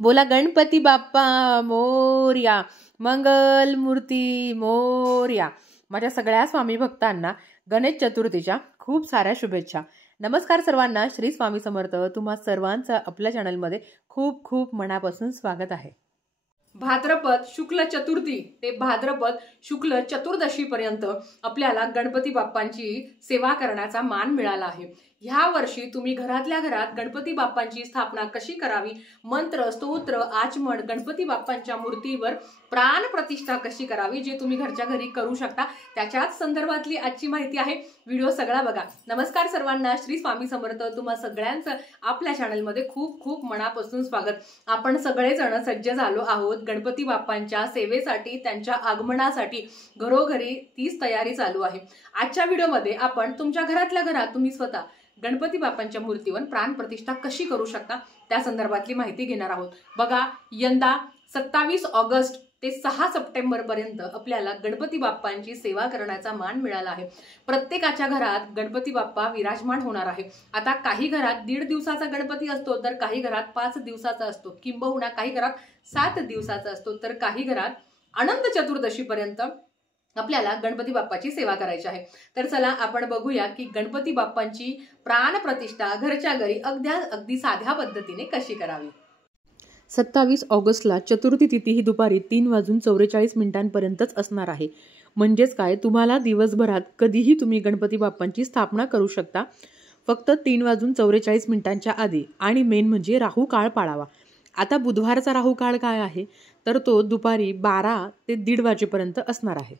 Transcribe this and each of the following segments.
बोला गणपती बाप्पा मोरया, मंगल मूर्ती मोरया। माझ्या सगळ्या स्वामी भक्तांना गणेश चतुर्थीच्या खूप साऱ्या शुभेच्छा। नमस्कार सर्वांना, श्री स्वामी समर्थ। तुम्हा सर्वांचं आपल्या चॅनलमध्ये खूप खूप मनापासून स्वागत आहे। भाद्रपद शुक्ल चतुर्थी ते भाद्रपद शुक्ल चतुर्दशी पर्यंत आपल्याला गणपती बाप्पांची सेवा करण्याचा मान मिळाला आहे। ह्या वर्षी तुम्ही घरातल्या घरात गणपती बाप्पांची स्थापना कशी करावी, मंत्र स्तोत्र आचमन गणपती बाप्पांच्या मूर्तीवर प्राण प्रतिष्ठा कशी करावी, जे तुम्ही घरच्या घरी करू शकता, त्याच्याच संदर्भातली आजची माहिती आहे। व्हिडिओ सगळा बघा। नमस्कार सर्वांना, श्री स्वामी समर्थ। तुम्हा सगळ्यांचं आपल्या चॅनलमध्ये खूप खूप मनापासून स्वागत। आपण सगळेजण सज्ज झालो आहोत गणपती बाप्पांच्या सेवेसाठी, त्यांच्या आगमनासाठी घरोघरी तीच तयारी चालू आहे। आजच्या व्हिडिओमध्ये आपण तुमच्या घरातल्या घरात तुम्ही स्वतः गणपती बाप्पांच्या मूर्तीवर प्राण प्रतिष्ठा कशी करू शकता त्या संदर्भातली माहिती घेणार आहोत। बघा, यंदा 27 ऑगस्ट ते 6 सप्टेंबर पर्यंत आपल्याला गणपती बाप्पांची सेवा करण्याचा मान मिळाला आहे। प्रत्येकाच्या घरात गणपती बाप्पा विराजमान होणार आहे। आता काही घरात 1.5 दिवसाचा गणपती असतो, तर काही घरात 5 दिवसाचा असतो, किंबहुना काही घरात 7 दिवसाचा असतो, तर काही घरात अनंत चतुर्दशी पर्यंत आपल्याला गणपती बाप्पाची सेवा करायची आहे। तर चला आपण बघूया की गणपती बाप्पांची प्राण प्रतिष्ठा घरच्या घरी अगदी साध्या पद्धतीने कशी करावी। 27 ऑगस्टला चतुर्थी तिथी ही दुपारी 3:44 पर्यंतच असणार आहे। म्हणजेच काय, तुम्हाला दिवसभरात कधीही तुम्ही गणपती बाप्पांची स्थापना करू शकता, फक्त 3:44 आधी। आणि मेन म्हणजे राहू काळ पाळावा। आता बुधवारचा राहू काळ काय आहे, तर तो दुपारी 12 ते 1:30 वाजेपर्यंत असणार आहे।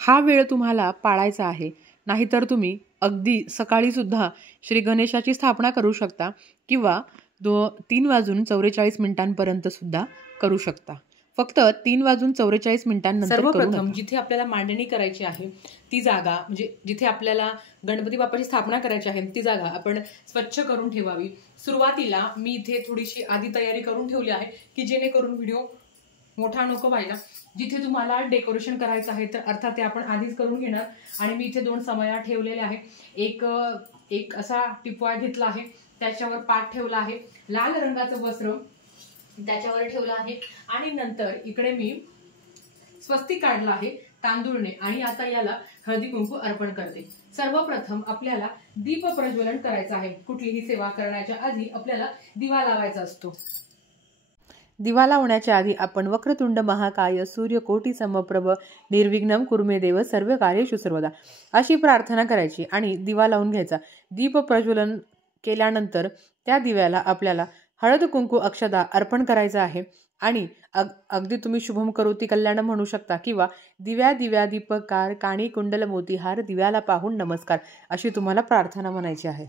हा वेळ तुम्हाला पाळायचा आहे, नाहीतर तुम्ही अगदी सकाळी सुद्धा श्री गणेशाची स्थापना करू शकता, किंवा 3:44 पर्यंत सुद्धा करू शकता। फक्त 3:44 नंतर सर्वप्रथम जिथे आपल्याला मांडणी करायची आहे ती जागा, म्हणजे जिथे आपल्याला गणपती बाप्पाची स्थापना करायची आहे ती जागा आपण स्वच्छ करून ठेवावी। सुरुवातीला मी इथे थोडीशी आधी तयारी करून ठेवली आहे, की जेणेकरून व्हिडिओ मोठा नको व्हायला। जिथे तुम्हाला डेकोरेशन करायचं आहे तर अर्थात ते आपण आधीच करून घेणार। आणि मी इथे 2 समया ठेवलेल्या आहे। एक असा टिपवाय घेतला आहे, त्याच्यावर पाट ठेवला आहे, लाल रंगाचं वस्त्र त्याच्यावर ठेवलं आहे, आणि नंतर इकडे मी स्वस्तिक काढला आहे तांदूळने, आणि आता याला हळदी कुंकू अर्पण करते। सर्वप्रथम आपल्याला दीप प्रज्वलन करायचं आहे। कुठलीही सेवा करण्याच्या आधी आपल्याला दिवा लावायचा असतो। दिवा लावण्याच्या आधी आपण वक्रतुंड महाकाय सूर्यकोटी समप्रभ निर्विघ्नं कुरुमे देव सर्व कार्येषु सर्वदा अशी प्रार्थना करायची आणि दिवा लावून घ्यायचा। दीप प्रज्वलन केल्यानंतर त्या दिव्याला आपल्याला हळद कुंकू अक्षदा अर्पण करायचं आहे। आणि अगदी तुम्ही शुभम करोती कल्याण म्हणू शकता, किंवा दिव्या दिव्या दीपकार काणी कुंडल मोतीहार दिव्याला पाहून नमस्कार अशी तुम्हाला प्रार्थना म्हणायची आहे।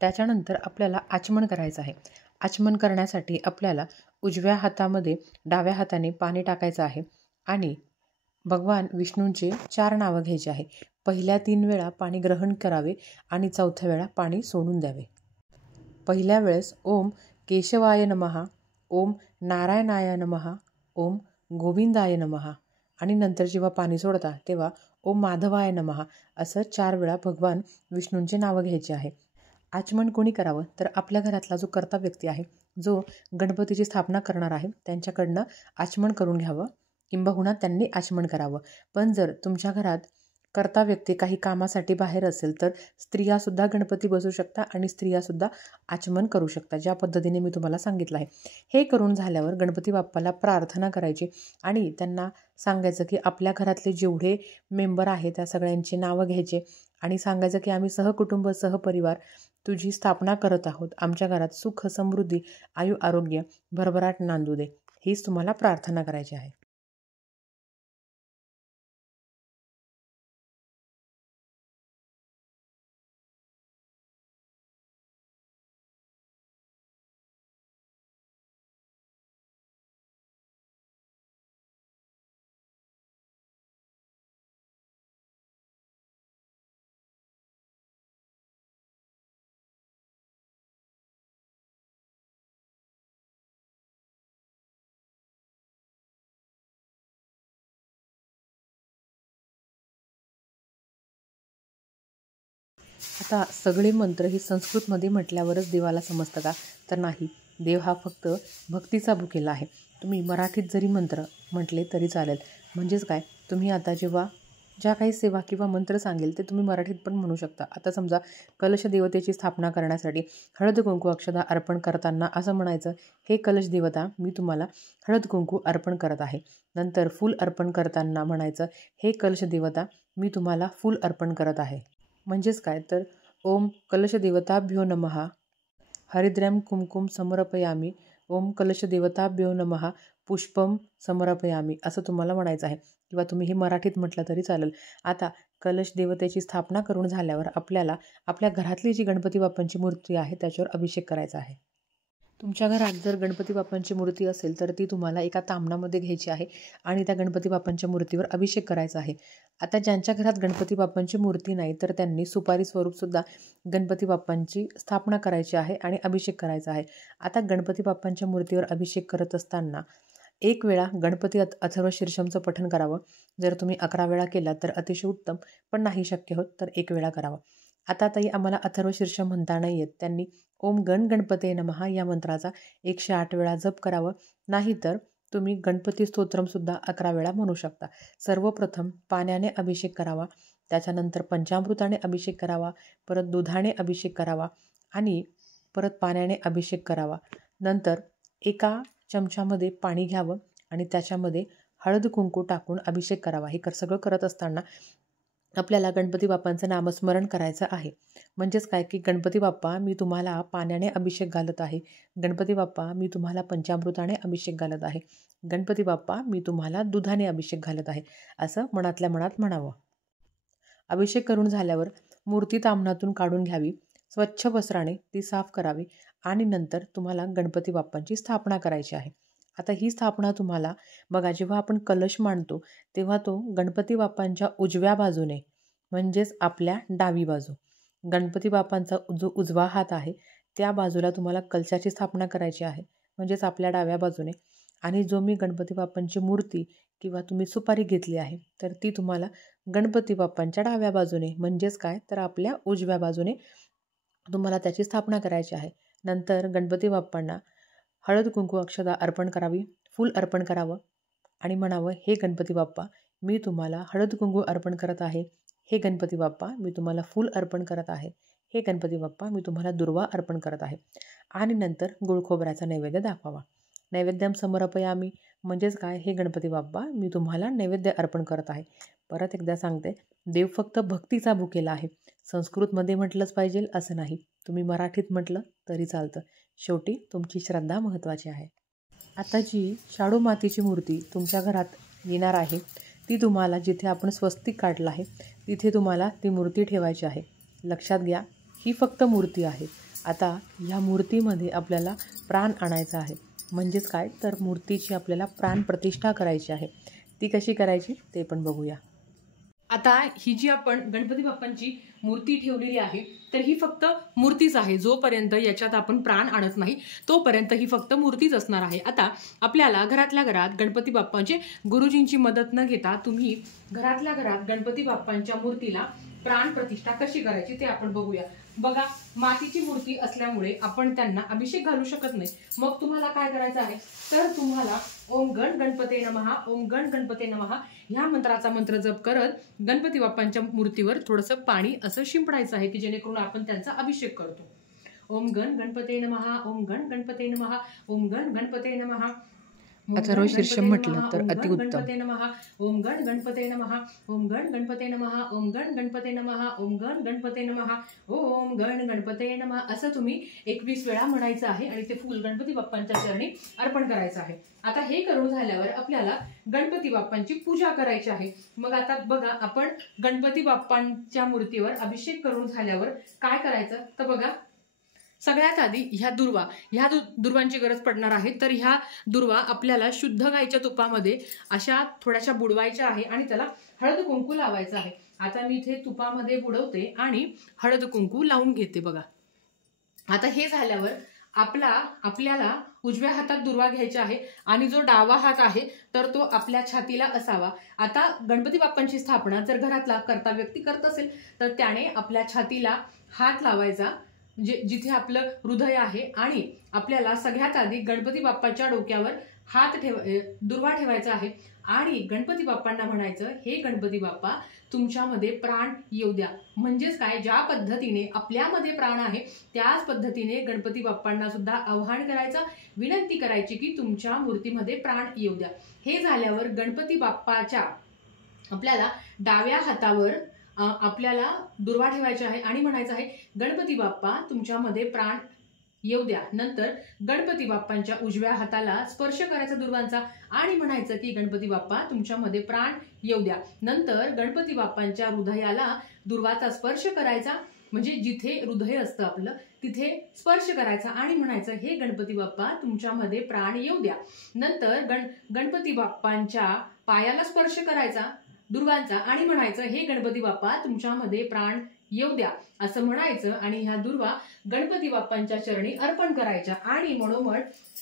त्याच्यानंतर आपल्याला आचमन करायचं आहे। आचमन करण्यासाठी आपल्याला उजव्या हातामध्ये डाव्या हाताने पाणी टाकायचं आहे, आणि भगवान विष्णूंचे 4 नावं घ्यायचे आहे। पहिल्या 3 वेळा पाणी ग्रहण करावे आणि 4थ्या वेळा पाणी सोडून द्यावे। पहिल्या वेळेस ओम केशवाय नमः, ओम नारायणाय नमः, ओम गोविंदाय नमः, आणि नंतर जेव्हा पाणी सोडता तेव्हा ओम माधवाय नमः असं 4 वेळा भगवान विष्णूंचे नावं घ्यायचे आहे। आचमन कोणी करावं, तर आपल्या घरातला जो कर्ता व्यक्ती आहे, जो गणपतीची स्थापना करणार आहे, त्यांच्याकडनं आचमन करून घ्यावं, किंबहुना त्यांनी आचमन करावं। पण जर तुमच्या घरात कर्ता व्यक्ती काही कामासाठी बाहेर असेल, तर स्त्रियासुद्धा गणपती बसू शकता आणि स्त्रियासुद्धा आचमन करू शकता, ज्या पद्धतीने मी तुम्हाला सांगितलं आहे। हे करून झाल्यावर गणपती बाप्पाला प्रार्थना करायची आणि त्यांना सांगायचं की आपल्या घरातले जेवढे मेंबर आहेत त्या सगळ्यांची नावं घ्यायचे, आणि सांगायचं की आम्ही सहकुटुंब सहपरिवार तुझी स्थापना करत आहोत। आमच्या घरात सुख समृद्धी आयु आरोग्य भरभराट नांदू दे, हीच तुम्हाला प्रार्थना करायची आहे। आता सगळे मंत्र हे संस्कृतमध्ये म्हटल्यावरच देवाला समजतं का, तर नाही। देव हा फक्त भक्तीचा भुकेला आहे. तुम्ही मराठीत जरी मंत्र म्हटले तरी चालेल. म्हणजेच काय, तुम्ही आता जेव्हा ज्या काही सेवा किंवा मंत्र सांगेल ते तुम्ही मराठीत पण म्हणू शकता. आता समजा कलश देवतेची स्थापना करण्यासाठी हळद कुंकू अक्षता अर्पण करताना असं म्हणायचं, हे कलश देवता मी तुम्हाला हळद कुंकू अर्पण करत आहे. नंतर फूल अर्पण करताना म्हणायचं, हे कलश देवता मी तुम्हाला फूल अर्पण करत आहे. म्हणजेच काय तर ओम कलश देवताभ्यो नमः हरिद्रम कुमकुम समर्पयामी ओम कलश देवताभ्यो नमः पुष्पम समर्पयामी असं तुम्हाला म्हणायचं आहे. किंवा तुम्ही हे मराठीत म्हटलं तरी चालेल. आता कलश देवतेची स्थापना करून झाल्यावर आपल्याला आपल्या घरातली जी गणपती बाप्पांची मूर्ती आहे त्याच्यावर अभिषेक करायचा आहे. तुमच्या घरात जर गणपती बाप्पांची मूर्ती असेल तर ती तुम्हाला एका तामणामध्ये घ्यायची आहे आणि त्या गणपती बाप्पांच्या मूर्तीवर अभिषेक करायचा आहे. आता ज्यांच्या घरात गणपती बाप्पांची मूर्ती नाही तर त्यांनी सुपारी स्वरूपसुद्धा गणपती बाप्पांची स्थापना करायची आहे आणि अभिषेक करायचा आहे. आता गणपती बाप्पांच्या मूर्तीवर अभिषेक करत असताना 1 वेळा गणपती अथर्व शीर्षमचं पठण करावं. जर तुम्ही 11 वेळा केला तर अतिशय उत्तम, पण नाही शक्य होत तर 1 वेळा करावं. आता ताई आम्हाला अथर्व शीर्षम म्हणता नाही येत, त्यांनी ओम गण गणपते नमः या मंत्राचा 108 वेळा जप करावं. नाहीतर तुम्ही गणपती स्तोत्रमसुद्धा 11 वेळा म्हणू शकता. सर्वप्रथम पाण्याने अभिषेक करावा, त्याच्यानंतर पंचामृताने अभिषेक करावा, परत दुधाने अभिषेक करावा आणि परत पाण्याने अभिषेक करावा. नंतर एका चमच्यामध्ये पाणी घ्यावं आणि त्याच्यामध्ये हळद कुंकू टाकून अभिषेक करावा. हे सगळं करत असताना आपल्याला गणपती बाप्पांचं नामस्मरण करायचं आहे. म्हणजेच काय की गणपती बाप्पा मी तुम्हाला पाण्याने अभिषेक घालत आहे, गणपती बाप्पा मी तुम्हाला पंचामृताने अभिषेक घालत आहे, गणपती बाप्पा मी तुम्हाला दुधाने अभिषेक घालत आहे असं मनातल्या मनात म्हणावं. अभिषेक करून झाल्यावर मूर्ती तामणातून काढून घ्यावी, स्वच्छ वस्त्राने ती साफ करावी आणि नंतर तुम्हाला गणपती बाप्पांची स्थापना करायची आहे. आता ही स्थापना तुम्हाला बघा, जेव्हा आपण कलश मांडतो तेव्हा तो गणपती बाप्पांच्या उजव्या बाजूने म्हणजेच आपल्या डावी बाजू, गणपती बाप्पांचा जो उजवा हात आहे त्या बाजूला तुम्हाला कलशाची स्थापना करायची आहे म्हणजेच आपल्या डाव्या बाजूने. आणि जो मी गणपती बाप्पांची मूर्ती किंवा तुम्ही सुपारी घेतली आहे तर ती तुम्हाला गणपती बाप्पांच्या डाव्या बाजूने म्हणजेच काय तर आपल्या उजव्या बाजूने तुम्हाला त्याची स्थापना करायची आहे. नंतर गणपती बाप्पांना हळद कुंकू अक्षता अर्पण करावी, फूल अर्पण करावं आणि म्हणावं, हे गणपती बाप्पा मी तुम्हाला हळद कुंकू अर्पण करत आहे, हे गणपती बाप्पा मी तुम्हाला फूल अर्पण करत आहे, हे गणपती बाप्पा मी तुम्हाला दुर्वा अर्पण करत आहे. आणि नंतर गुळ खोबऱ्याचा नैवेद्य दाखवावा. नैवेद्यम समर्पयामी म्हणजेच काय, हे गणपती बाप्पा मी तुम्हाला नैवेद्य अर्पण करत आहे. परत एकदा सांगते, देव फक्त भक्तीचा भुकेला आहे. संस्कृतमध्ये म्हटलंच पाहिजे असं नाही, तुम्ही मराठीत म्हटलं तरी चालतं. शेवटी तुमची श्रद्धा महत्त्वाची आहे. आता जी शाडू मातीची मूर्ती तुमच्या घरात येणार आहे ती तुम्हाला जिथे आपण स्वस्तिक काढलं आहे तिथे तुम्हाला ती मूर्ती ठेवायची आहे. लक्षात घ्या, ही फक्त मूर्ती आहे. आता ह्या मूर्तीमध्ये आपल्याला प्राण आणायचा आहे. म्हणजेच काय तर मूर्तीची आपल्याला प्राण प्रतिष्ठा करायची आहे. ती कशी करायची ते पण बघूया. आता ही जी आपण गणपती बाप्पांची मूर्ती ठेवलेली आहे तर ही फक्त मूर्तीच आहे. जोपर्यंत याच्यात आपण प्राण आणत नाही तोपर्यंत ही फक्त मूर्तीच असणार आहे. आता आपल्याला घरातल्या घरात गणपती बाप्पांचे गुरुजींची मदत न घेता तुम्ही घरातल्या घरात गणपती बाप्पांच्या मूर्तीला प्राण प्रतिष्ठा कशी करायची ते आपण बघूया. बघा, मातीची मूर्ती असल्यामुळे आपण त्यांना अभिषेक घालू शकत नाही. मग तुम्हाला काय करायचं आहे तर तुम्हाला ओम गण गणपते नमः ओम गण गणपते नमः ह्या मंत्राचा मंत्र जप करत गणपती बाप्पांच्या मूर्तीवर थोडंसं पाणी असं शिंपडायचं आहे की जेणेकरून आपण त्यांचा अभिषेक करतो. ओम गण गणपते नमः ओम गण गणपते नमः ओम गण गणपते नमः. अथर्व शीर्षम म्हटलं तर अतिउत्तम. ओम गण गणपते नमः ओम गण गणपते नमः ओम गण गणपते नमः ओम गण गणपते नमः ओम गण गणपते नमः असं तुम्ही 21 वेळा म्हणायचं आहे आणि ते फूल गणपती बाप्पांच्या चरणी अर्पण करायचं आहे. आता हे करून झाल्यावर आपल्याला गणपती बाप्पांची पूजा करायची आहे. मग आता बघा, आपण गणपती बाप्पांच्या मूर्तीवर अभिषेक करून झाल्यावर काय करायचं तर बघा, सगळ्यात आधी ह्या दुर्वांची गरज पडणार आहे. तर ह्या दुर्वा आपल्याला शुद्ध गाईच्या तुपामध्ये अशा थोड्याशा बुडवायच्या आहे आणि त्याला हळद कुंकू लावायचं आहे. आता मी इथे तुपामध्ये बुडवते आणि हळद कुंकू लावून घेते. बघा, आता हे झाल्यावर आपल्याला उजव्या हातात दुर्वा घ्यायचा आहे आणि जो डावा हात आहे तर तो आपल्या छातीला असावा. आता गणपती बाप्पांची स्थापना जर घरातला कर्ता व्यक्ती करत असेल तर त्याने आपल्या छातीला हात लावायचा म्हणजे जिथे आपलं हृदय आहे आणि आपल्याला सगळ्यात आधी गणपती बाप्पाच्या डोक्यावर हात दुर्वा ठेवायचा आहे आणि गणपती बाप्पांना म्हणायचं, हे गणपती बाप्पा तुमच्यामध्ये प्राण येऊ द्या. म्हणजेच काय, ज्या पद्धतीने आपल्यामध्ये प्राण आहे त्याच पद्धतीने गणपती बाप्पांना सुद्धा आवाहन करायचं, विनंती करायची की तुमच्या मूर्तीमध्ये प्राण येऊ द्या. हे झाल्यावर गणपती बाप्पाच्या आपल्याला डाव्या हातावर आपल्याला दुर्वा ठेवायचा आहे आणि म्हणायचं आहे, गणपती बाप्पा तुमच्यामध्ये प्राण येऊ द्या. नंतर गणपती बाप्पांच्या उजव्या हाताला स्पर्श करायचा दुर्वांचा आणि म्हणायचं की गणपती बाप्पा तुमच्यामध्ये प्राण येऊ द्या. नंतर गणपती बाप्पांच्या हृदयाला दुर्वाचा स्पर्श करायचा, म्हणजे जिथे हृदय असतं आपलं तिथे स्पर्श करायचा आणि म्हणायचं, हे गणपती बाप्पा तुमच्यामध्ये प्राण येऊ द्या. नंतर गणपती बाप्पांच्या पायाला स्पर्श करायचा दुर्वांचा आणि म्हणायचं, हे गणपती बाप्पा तुमच्यामध्ये प्राण येऊ द्या असं म्हणायचं आणि ह्या दुर्वा गणपती बाप्पांच्या चरणी अर्पण करायच्या आणि म्हणून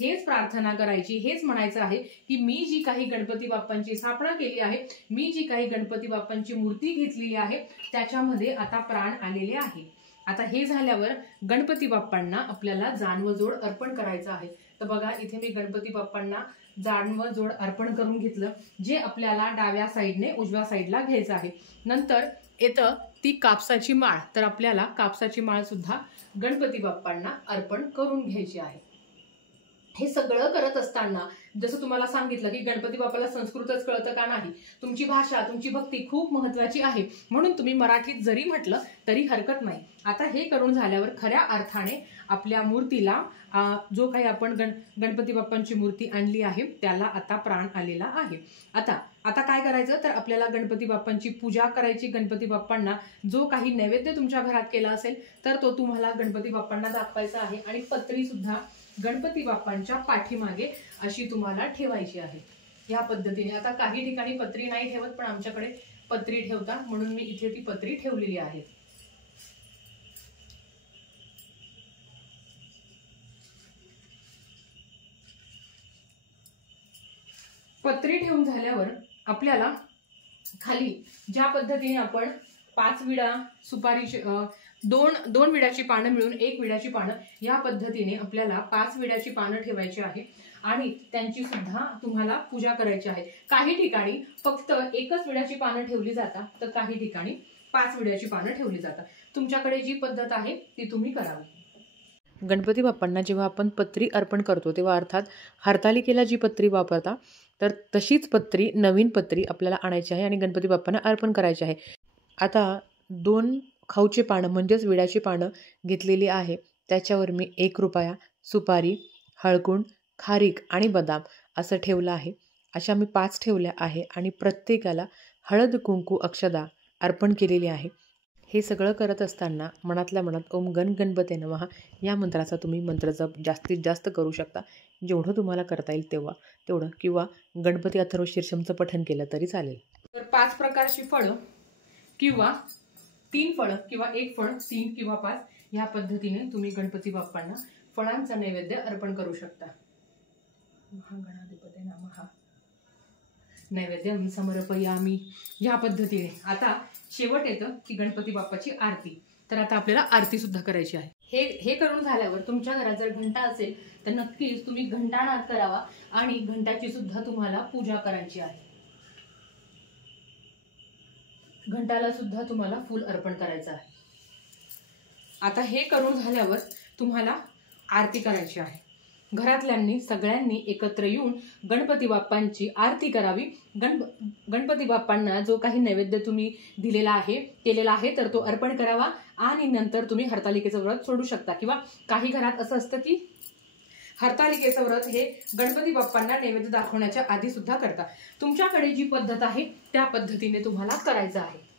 हेच प्रार्थना करायची, हेच म्हणायचं आहे की मी जी काही गणपती बाप्पांची स्थापना केली आहे, मी जी काही गणपती बाप्पांची मूर्ती घेतलेली आहे त्याच्यामध्ये आता प्राण आलेले आहे. आता हे झाल्यावर गणपती बाप्पांना आपल्याला जानवजोड अर्पण करायचं आहे. तर बघा इथे मी गणपती बाप्पांना जानवजोड अर्पण करून घेतलं, जे आपल्याला डाव्या साईडने उजव्या साईडला घ्यायचं आहे. नंतर येतं ती कापसाची माळ. तर आपल्याला कापसाची माळ सुद्धा गणपती बाप्पांना अर्पण करून घ्यायची आहे. हे सगळं करत असताना जसं तुम्हाला सांगितलं की गणपती बाप्पाला संस्कृतच कळतं का नाही, तुमची भाषा तुमची भक्ती खूप महत्वाची आहे, म्हणून तुम्ही मराठीत जरी म्हटलं तरी हरकत नाही. आता हे करून झाल्यावर खऱ्या अर्थाने आपल्या मूर्तीला जो काही आपण गणपती बाप्पांची मूर्ती आणली आहे त्याला आता प्राण आलेला आहे. आता काय करायचं, तर आपल्याला गणपती बाप्पांची पूजा करायची. गणपती बाप्पांना जो काही नैवेद्य तुमच्या घरात केला असेल तर तो तुम्हाला गणपती बाप्पांना दाखवायचा आहे आणि पत्री सुद्धा गणपती बाप्पांच्या पाठीमागे अशी तुम्हाला ठेवायची आहे. या पद्धतीने आता काही ठिकाणी पत्री नाही ठेवत, पण आमच्याकडे पत्री ठेवतात म्हणून मी इथे ती पत्री ठेवलेली आहे. पत्री ठेवून झाल्यावर आपल्याला खाली ज्या पद्धतीने आपण 5 विडा सुपारीची दोन विड्याची पानं मिळून 1 विड्याची पानं, या पद्धतीने आपल्याला 5 विड्याची पानं ठेवायची आहे आणि त्यांची सुद्धा तुम्हाला पूजा करायची आहे. काही ठिकाणी फक्त 1च विड्याची पानं ठेवली जातात, तर काही ठिकाणी 5 विड्याची पानं ठेवली जातात. तुमच्याकडे जी पद्धत आहे ती तुम्ही करावी. गणपती बाप्पांना जेव्हा आपण पत्री अर्पण करतो तेव्हा अर्थात हरतालिकेला जी पत्री वापरता तर तशीच पत्री, नवीन पत्री आपल्याला आणायची आहे आणि गणपती बाप्पांना अर्पण करायची आहे. आता 2 खाऊचे पानं म्हणजेच विड्याची पानं घेतलेली आहे. त्याच्यावर मी 1 रुपया, सुपारी, हळकुंड, खारीक आणि बदाम असं ठेवलं आहे. अशा मी 5 ठेवल्या आहे आणि प्रत्येकाला हळद कुंकू अक्षदा अर्पण केलेली आहे. हे सगळं करत असताना मनातल्या मनात ओम गण गणपते नमः या मंत्राचा तुम्ही मंत्रजप जास्तीत जास्त करू शकता. जेवढं तुम्हाला करता येईल तेवढं किंवा गणपती अथर्व शीर्षमचं पठण केलं तरी चालेल. तर 5 प्रकारची फळं किंवा 3 फळं किंवा 1 फळ, 3 किंवा 5 या पद्धतीने तुम्ही गणपती बाप्पांना फळांचा नैवेद्य अर्पण करू शकता. महागणाधिपते नमः नैवेद्यं समर्पयामि या पद्धतीने. आता शेवट येतं की गणपती बाप्पाची आरती. तर आता आपल्याला आरती सुद्धा करायची आहे. हे करून झाल्यावर तुमच्या घरात जर घंटा असेल तर नक्कीच तुम्ही घंटानाद करावा आणि घंटाची सुद्धा तुम्हाला पूजा करायची आहे. घंटाला सुद्धा तुम्हाला फूल अर्पण करायचं आहे. आता हे करून झाल्यावर तुम्हाला आरती करायची आहे. घरातल्यांनी सगळ्यांनी एकत्र येऊन गणपती बाप्पांची आरती करावी. गणपती बाप्पांना जो काही नैवेद्य तुम्ही केलेला आहे तर तो अर्पण करावा आणि नंतर तुम्ही हरतालिकेचं व्रत सोडू शकता. किंवा काही घरात असं असतं की हरतालिकेचं व्रत हे गणपती बाप्पांना नैवेद्य दाखवण्याच्या आधी सुद्धा करता. तुमच्याकडे जी पद्धत आहे त्या पद्धतीने तुम्हाला करायचं आहे.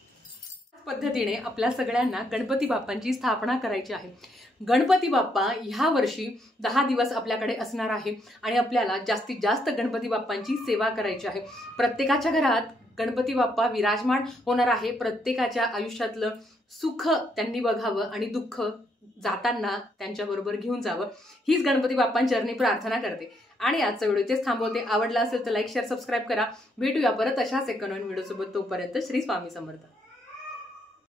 पद्धतीने आपल्या सगळ्यांना गणपती बाप्पांची स्थापना करायची आहे. गणपती बाप्पा ह्या वर्षी 10 दिवस आपल्याकडे असणार आहे आणि आपल्याला जास्तीत जास्त गणपती बाप्पांची सेवा करायची आहे. प्रत्येकाच्या घरात गणपती बाप्पा विराजमान होणार आहे. प्रत्येकाच्या आयुष्यातलं सुख त्यांनी बघावं आणि दुःख जाताना त्यांच्याबरोबर घेऊन जावं हीच गणपती बाप्पांचरणी प्रार्थना करते. आणि आजचा व्हिडिओ इथेच थांबवते. आवडला असेल तर लाईक, शेअर, सबस्क्राईब करा. भेटूया परत अशाच एका नवीन व्हिडिओ सोबत. तोपर्यंत श्री स्वामी समर्थ.